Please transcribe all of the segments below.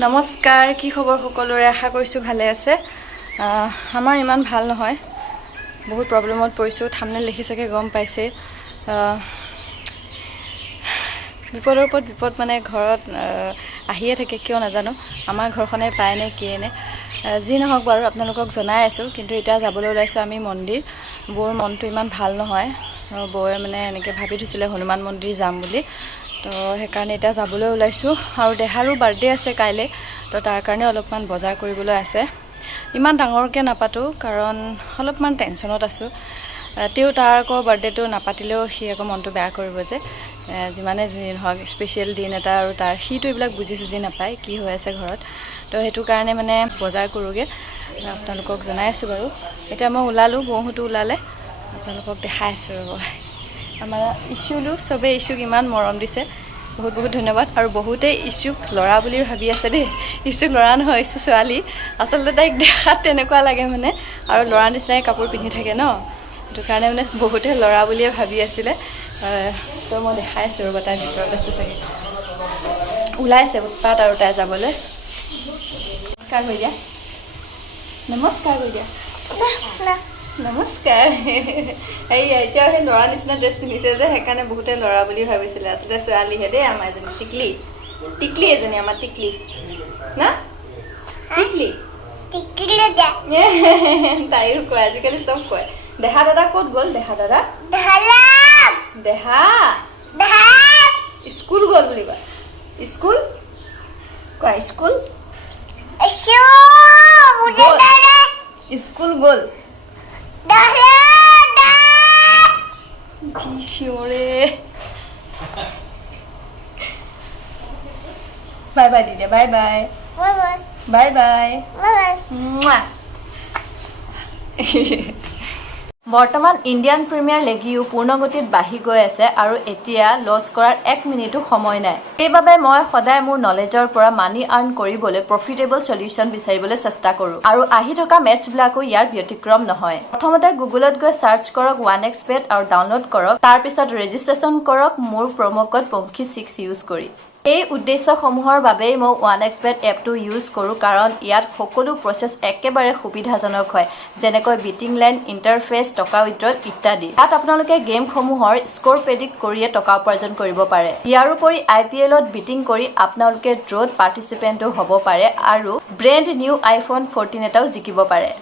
নমস্কাৰ, কি খবৰ সকলোৰে? আশা কৰিছোঁ ভালে আছে। আমাৰ ইমান ভাল নহয়, বহুত প্ৰব্লেমত পৰিছোঁ। থাম্বনেইল লিখি চাগে গম পাইছে। বিপদৰ ওপৰত বিপদ মানে ঘৰত আহিয়ে থাকে, কিয় নাজানো। আমাৰ ঘৰখনে পায় নে কিয়ে নে, যি নহওক বাৰু আপোনালোকক জনাই আছোঁ। কিন্তু এতিয়া যাবলৈ ওলাইছোঁ আমি মন্দিৰ। বৌৰ মনটো ইমান ভাল নহয়, বৌয়ে মানে এনেকৈ ভাবি থৈছিলে হনুমান মন্দিৰ যাম বুলি। তো সেইকাৰণে এতিয়া যাবলৈ ওলাইছোঁ। আৰু দেহাৰো বাৰ্থডে আছে কাইলৈ, তো তাৰ কাৰণে অলপমান বজাৰ কৰিবলৈ আছে। ইমান ডাঙৰকৈ নাপাতোঁ, কাৰণ অলপমান টেনশ্যনত আছোঁ। তেওঁ তাৰ আকৌ বাৰ্থডেটো নাপাতিলেও সি আকৌ মনটো বেয়া কৰিব যে, যিমানে যি নহওক স্পেচিয়েল দিন এটা, আৰু তাৰ সিটো এইবিলাক বুজি চুজি নাপায় কি হৈ আছে ঘৰত। তো সেইটো কাৰণে মানে বজাৰ কৰোঁগৈ, আপোনালোকক জনাই আছোঁ বাৰু। এতিয়া মই ওলালোঁ, বৌহঁতো ওলালে, আপোনালোকক দেখাই আছোঁ ৰ'ব। আমাৰ ইছুলো চবেই ইছুক ইমান মৰম দিছে, বহুত বহুত ধন্যবাদ। আৰু বহুতেই ইছুক ল'ৰা বুলি ভাবি আছে দেই। ইছুক ল'ৰা নহয়, ইছু ছোৱালী। আচলতে তাইক দেখাত তেনেকুৱা লাগে মানে, আৰু ল'ৰা নিচিনাই কাপোৰ পিন্ধি থাকে ন, সেইটো কাৰণে মানে বহুতে ল'ৰা বুলিয়ে ভাবি আছিলে। তো মই দেখাই আছোঁ ৰ'ব, তাইৰ ভিতৰত আছে চাগে, ওলাইছে উৎপাত আৰু তাই যাবলৈ। নমস্কাৰ কৰি দিয়া, নমস্কাৰ কৰি দিয়া, নমস্কাৰ। এই এতিয়াও সেই ল'ৰা নিচিনা ড্ৰেছ পিন্ধিছে যে, সেইকাৰণে বহুতে ল'ৰা বুলি ভাবিছিলে, আচলতে ছোৱালীহে দেই। আমাৰ এজনী টিকলি, টিকলি এজনী আমাৰ টিকলি না, টিকলি। তাইও কয়, আজিকালি চব কয়। দেহা দাদা ক'ত গ'ল? দেহা দাদা দেহা স্কুল গ'ল বুলি কয়। স্কুল কোৱা, স্কুল স্কুল গ'ল। চিঞৰে। বাই বাই দিদি, বাই বাই, বাই বাই। বৰ্তমান ইণ্ডিয়ান প্ৰিমিয়াৰ লীগো পূৰ্ণগতিত বাঢ়ি গৈ আছে, আৰু এতিয়া লছ কৰাৰ 1 মিনিটো সময় নাই। সেইবাবে মই সদায় মোৰ নলেজৰ পৰা মানি আৰ্ণ কৰিবলৈ প্ৰফিটেবল চলিউশ্যন বিচাৰিবলৈ চেষ্টা কৰোঁ, আৰু আহি থকা মেথছবিলাকো ইয়াৰ ব্যতিক্ৰম নহয়। প্ৰথমতে গুগলত গৈ চাৰ্চ কৰক 1xbet আৰু ডাউনলোড কৰক, তাৰপিছত ৰেজিষ্ট্ৰেশ্যন কৰক মোৰ প্ৰম' কোড পংখী6 ইউজ কৰি। এই উদ্দেশ্যসমূহৰ বাবেই মই 1xbet এপটো ইউজ কৰোঁ, কাৰণ ইয়াত সকলো প্ৰচেছ একেবাৰে সুবিধাজনক হয়, যেনেকৈ বিটিং লাইন, ইণ্টাৰফেচ, টকা উইথড্ৰল ইত্যাদি। ইয়াত আপোনালোকে গেমসমূহৰ স্ক'ৰ প্ৰেডিক্ট কৰিয়ে টকা উপাৰ্জন কৰিব পাৰে। ইয়াৰোপৰি IPLত বিটিং কৰি আপোনালোকে ড্ৰত পাৰ্টিচিপেণ্টো হ'ব পাৰে, আৰু ব্ৰেণ্ড নিউ iPhone 14 এটাও জিকিব পাৰে।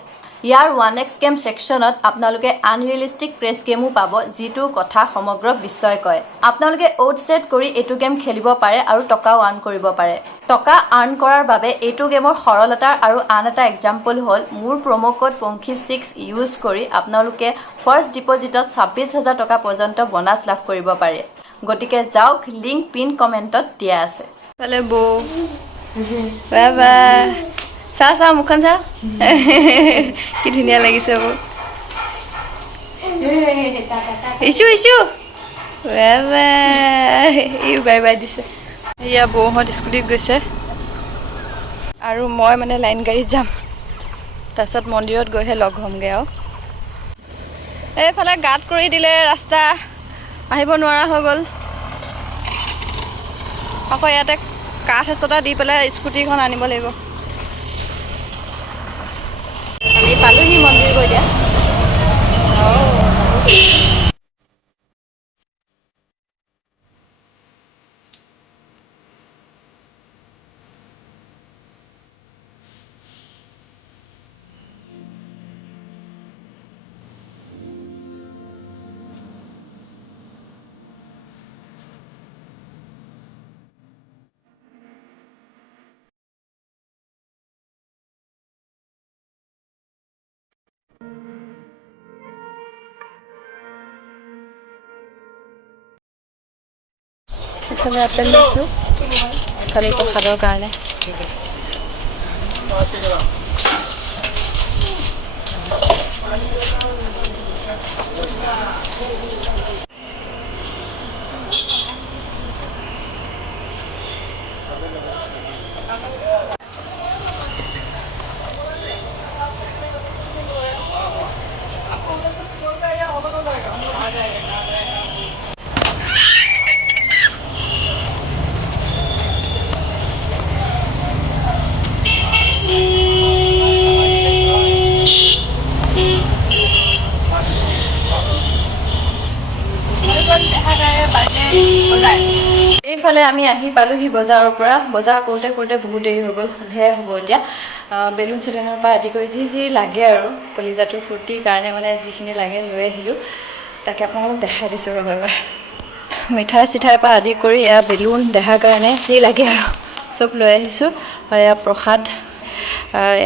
ইয়াৰ 1x গেম ছেকশ্যনত আপোনালোকে আনৰিয়েলিষ্টিক ক্ৰেছ গেমো পাব, যিটো কথা সমগ্ৰ বিশ্বই কয়। আপোনালোকে অ'ড ছেট কৰি এইটো গেম খেলিব পাৰে আৰু টকাও আৰ্ণ কৰিব পাৰে। টকা আৰ্ণ কৰাৰ বাবে এইটো গেমৰ সৰলতাৰ আৰু আন এটা এক্সাম্পল হ'ল মোৰ প্ৰম' কোড পংখী6 ইউজ কৰি আপোনালোকে ফাৰ্ষ্ট ডিপ'জিটত 26,000 টকা পৰ্যন্ত বনাছ লাভ কৰিব পাৰে। গতিকে যাওক, লিংক পিন কমেণ্টত দিয়া আছে। বৌ বাবা চাহ চাহ, মুখখন চাহ, কি ধুনীয়া লাগিছে বৌ। ইছু ইছু বাবা, ই বাই বাই দিছে। এয়া বৌহঁত স্কুটিত গৈছে, আৰু মই মানে লাইন গাড়ীত যাম। তাৰপিছত মন্দিৰত গৈহে লগ হ'মগৈ। আৰু এইফালে গাঁত কৰি দিলে, ৰাস্তা আহিব নোৱাৰা হৈ গ'ল। আকৌ ইয়াতে কাঠ এচটা দি পেলাই স্কুটিখন আনিব লাগিব। আমি পালোহি মন্দিৰ গৈ দিয়া। এইফালে আপেল লৈছোঁ, খালি প্ৰসাদৰ কাৰণে। ফালে আমি আহি পালোহি বজাৰৰ পৰা বজাৰ কৰোঁতে কৰোঁতে বহুত দেৰি হৈ গ'ল সন্ধিয়া হ'ব এতিয়া বেলুন চেলুনৰ পৰা আদি কৰি যি লাগে আৰু কলিজাটোৰ ফূৰ্তিৰ কাৰণে মানে যিখিনি লাগে লৈ আহিলোঁ তাকে আপোনালোকক দেখাই দিছোঁ ৰ'ব এবাৰ মিঠাই চিঠাইৰ পৰা আদি কৰি এয়া বেলুন দেখাৰ কাৰণে যি লাগে আৰু চব লৈ আহিছোঁ এয়া প্ৰসাদ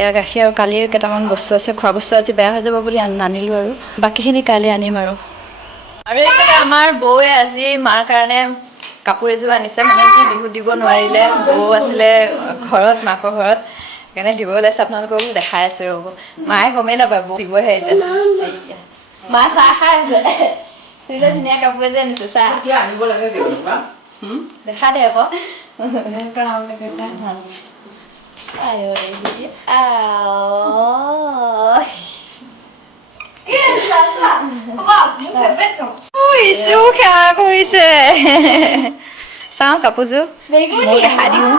এয়া গাখীৰ আৰু কালি কেইটামান বস্তু আছে খোৱা বস্তু আজি বেয়া হৈ যাব বুলি নানিলোঁ আৰু বাকীখিনি কালি আনিম আৰু এইফালে আমাৰ বৌয়ে আজি মাৰ কাৰণে কাপোৰ এযোৰ আনিছে মানে কি বিহু দিব নোৱাৰিলে বৌ আছিলে ঘৰত মাকৰ ঘৰত সেইকাৰণে দিব ওলাইছে আপোনালোকক দেখাই আছোঁ ৰ'ব মায়ে গমেই নাপায় বৌ দিবহে এতিয়া মা চাহ খাই আছে তুলে ধুনীয়া কাপোৰ এযোৰ আনিছে চাহ আনিব লাগে দেখা দে আকৌ কৰিছে চাওঁ কাপোৰযোৰ মই দেখাই দিওঁ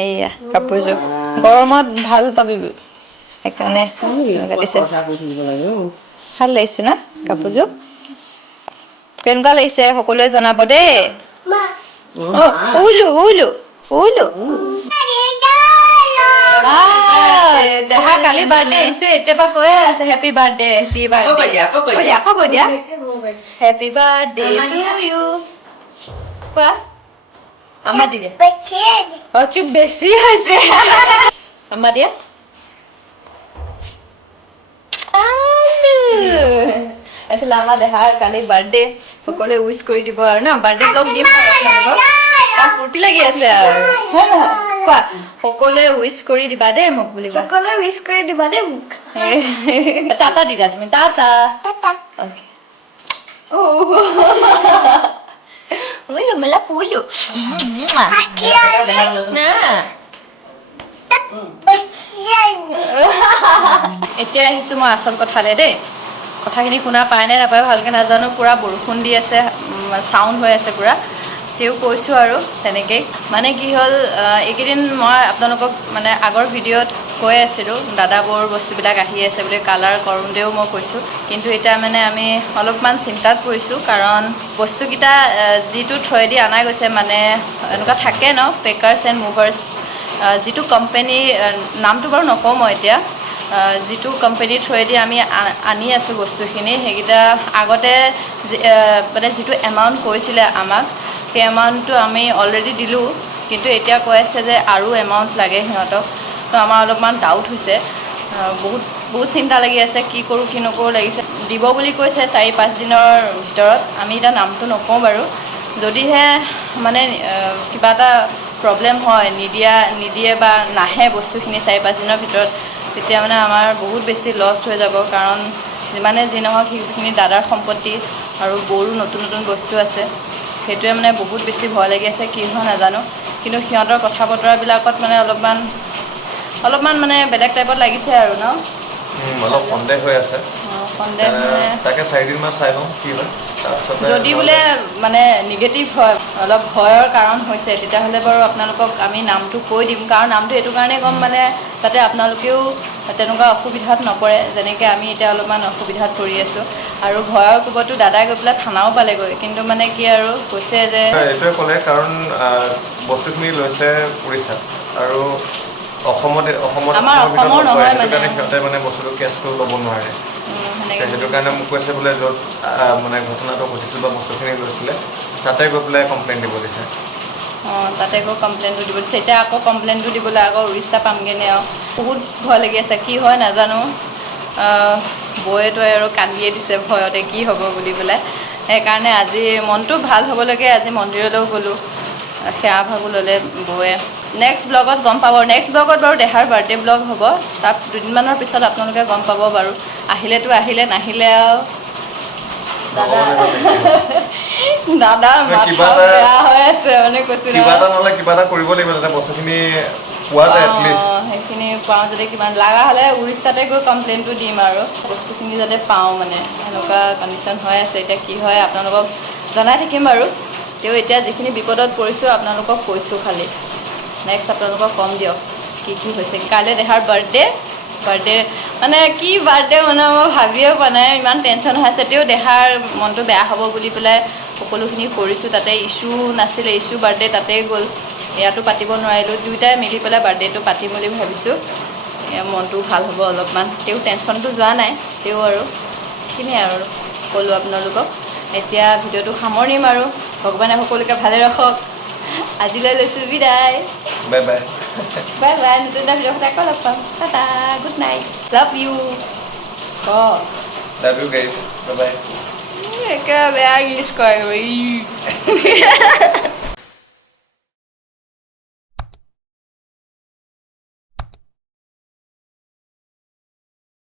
এইয়া কাপোৰযোৰ গৰমত ভাল পাবি সেইকাৰণে ভাল লাগিছে না কাপোৰযোৰ কেনেকুৱা লাগিছে সকলোৱে জনাব দেই দেহা কালি বাৰ্থডে আহিছো এতিয়া পৰা কৈয়ে আছে হেপী বাৰ্থডে আকৌ কৈ দিয়া হেপী বাৰ্থডে টু ইউ কোৱা আমাৰ দিয়া কি বেছি হৈছে আমাৰ দিয়া এইফালে আমাৰ দেহাৰ কালি বাৰ্থডে সকলোৱে উইচ কৰি দিব আৰু ন বাৰ্থডে ব্লগ দিম ফূৰ্তি লাগি আছে আৰু হয় নহয় কোৱা সকলোৱে উইচ কৰি দিবা দেই মোক বুলিবা সকলোৱে উইচ কৰি দিবা দেই মোক টাটা দিবা তুমি টাটা মেলা পুলো এতিয়া আহিছো মই আচল কথালে দেই কথাখিনি শুনা পায় নে নাপায় ভালকৈ নাজানো পুৰা বৰষুণ দি আছে চাউণ্ড হৈ আছে পুৰা তেও কৈছোঁ আৰু তেনেকেই মানে কি হ'ল এইকেইদিন মই আপোনালোকক মানে আগৰ ভিডিঅ'ত কৈ আছিলোঁ দাদা বৌৰ বস্তুবিলাক আহি আছে বুলি কালাৰ কৰোঁতেও মই কৈছোঁ কিন্তু এতিয়া মানে আমি অলপমান চিন্তাত পৰিছোঁ কাৰণ বস্তুকেইটা যিটো থ্ৰুৱেদি অনা গৈছে মানে এনেকুৱা থাকে ন পেকাৰ্ছ এণ্ড মুভাৰ্ছ যিটো কোম্পানী নামটো বাৰু নকওঁ মই এতিয়া যিটো কোম্পানীৰ থ্ৰুৱেদি আমি আনি আছোঁ বস্তুখিনি সেইকেইটা আগতে মানে যিটো এমাউণ্ট কৈছিলে আমাক সেই এমাউণ্টটো আমি অলৰেডি দিলোঁ কিন্তু এতিয়া কৈ আছে যে আৰু এমাউণ্ট লাগে সিহঁতক তো আমাৰ অলপমান ডাউট হৈছে বহুত চিন্তা লাগি আছে কি কৰোঁ কি নকৰোঁ লাগিছে দিব বুলি কৈছে 4-5 দিনৰ ভিতৰত আমি এতিয়া নামটো নকওঁ বাৰু যদিহে মানে কিবা এটা প্ৰব্লেম হয় নিদিয়ে বা নাহে বস্তুখিনি 4-5 দিনৰ ভিতৰত তেতিয়া মানে আমাৰ বহুত বেছি লছ হৈ যাব কাৰণ যিমানে যি নহওক সেইখিনি দাদাৰ সম্পত্তি আৰু বৌৰো নতুন বস্তু আছে সেইটোৱে মানে বহুত বেছি ভয় লাগি আছে কি হয় নাজানো কিন্তু সিহঁতৰ কথা বতৰাবিলাকত মানে অলপমান মানে বেলেগ টাইপত লাগিছে আৰু ন অলপ সন্দেহ হৈ আছে সন্দেহ তাকে 4 দিনমান চাই লওঁ কি হয় যদি বোলে মানে নিগেটিভ হয় অলপ ভয়ৰ কাৰণ হৈছে তেতিয়াহ'লে বাৰু আপোনালোকক আমি নামটো কৈ দিম কাৰণ নামটো এইটো কাৰণেই ক'ম মানে যাতে আপোনালোকেও তেনেকুৱা অসুবিধাত নপৰে যেনেকৈ আমি এতিয়া অলপমান অসুবিধাত পৰি আছোঁ আৰু ভয়ৰ কোবতো দাদাই গৈ পেলাই থানাও পালেগৈ কিন্তু মানে কি আৰু কৈছে যে এইটোৱে ক'লে কাৰণ বস্তুখিনি লৈছে উৰিষ্যাত আৰু অসমত আমাৰ অসমৰ নহয় মানে সিহঁতে মানে বস্তুটো কেছটো ল'ব নোৱাৰে সেইটো কাৰণে মোক কৈছে বোলে য'ত মানে ঘটনাটো ঘটিছিল বা বস্তুখিনি লৈছিলে তাতে গৈ পেলাই কমপ্লেইন দিব দিছে তাতে গৈ কমপ্লেইনটো দিব দিছে এতিয়া আকৌ কমপ্লেইনটো দিবলৈ আকৌ উৰিষ্যা পামগৈনে আৰু বহুত ভয় লাগি আছে কি হয় নাজানো বৌয়েতো আৰু কান্দিয়ে দিছে ভয়তে কি হ'ব বুলি পেলাই সেইকাৰণে আজি মনটো ভাল হ'বলৈকে আজি মন্দিৰলৈও গ'লোঁ সেৱা ভাগো ল'লে বৌয়ে নেক্সট ব্লগত গম পাব নেক্সট ব্লগত বাৰু দেহাৰ বাৰ্থডে ব্লগ হ'ব তাত 2 দিনমানৰ পিছত আপোনালোকে গম পাব বাৰু আহিলেতো আহিলে নাহিলে আৰু দাদা মাথা বেয়া হৈ আছে মানে কৈছোঁ কিবা এটা কৰিব লাগিব যাতে বস্তুখিনি পোৱা যায় এটলিষ্ট সেইখিনি পাওঁ যদি কিমান লগা হ'লে উৰিষ্যাতে গৈ কমপ্লেইনটো দিম আৰু বস্তুখিনি যাতে পাওঁ মানে এনেকুৱা কণ্ডিশ্যন হৈ আছে এতিয়া কি হয় আপোনালোকক জনাই থাকিম বাৰু তেও এতিয়া যিখিনি বিপদত পৰিছোঁ আপোনালোকক কৈছোঁ খালি নেক্সট আপোনালোকক কম দিয়ক কি হৈছে কাইলৈ দেহাৰ বাৰ্থডে মানে কি বাৰ্থডে মানে মই ভাবিয়ে পোৱা নাই ইমান টেনশ্যন হৈ আছে তেও দেহাৰ মনটো বেয়া হ'ব বুলি পেলাই সকলোখিনি কৰিছোঁ। তাতে ইছ্যু নাছিলে, ইছ্যু বাৰ্থডে তাতেই গ'ল, ইয়াতো পাতিব নোৱাৰিলোঁ। দুয়োটাই মিলি পেলাই বাৰ্থডেটো পাতিম বুলি ভাবিছোঁ। মনটো ভাল হ'ব অলপমান, তেওঁ টেনশ্যনটো যোৱা নাই, তেওঁ আৰু সেইখিনিয়ে আৰু ক'লোঁ আপোনালোকক। এতিয়া ভিডিঅ'টো সামৰিম আৰু ভগৱানে সকলোকে ভালে ৰাখক। আজিলৈ লৈছোঁ বিদায়, বাই বাই। Bye bye. নতুন এটা ভিডিঅ' কথা আকৌ লগ পাম। Tata, good night, love you. Love you guys, bye bye. একেবাৰে বেয়া ইংলিছ কয়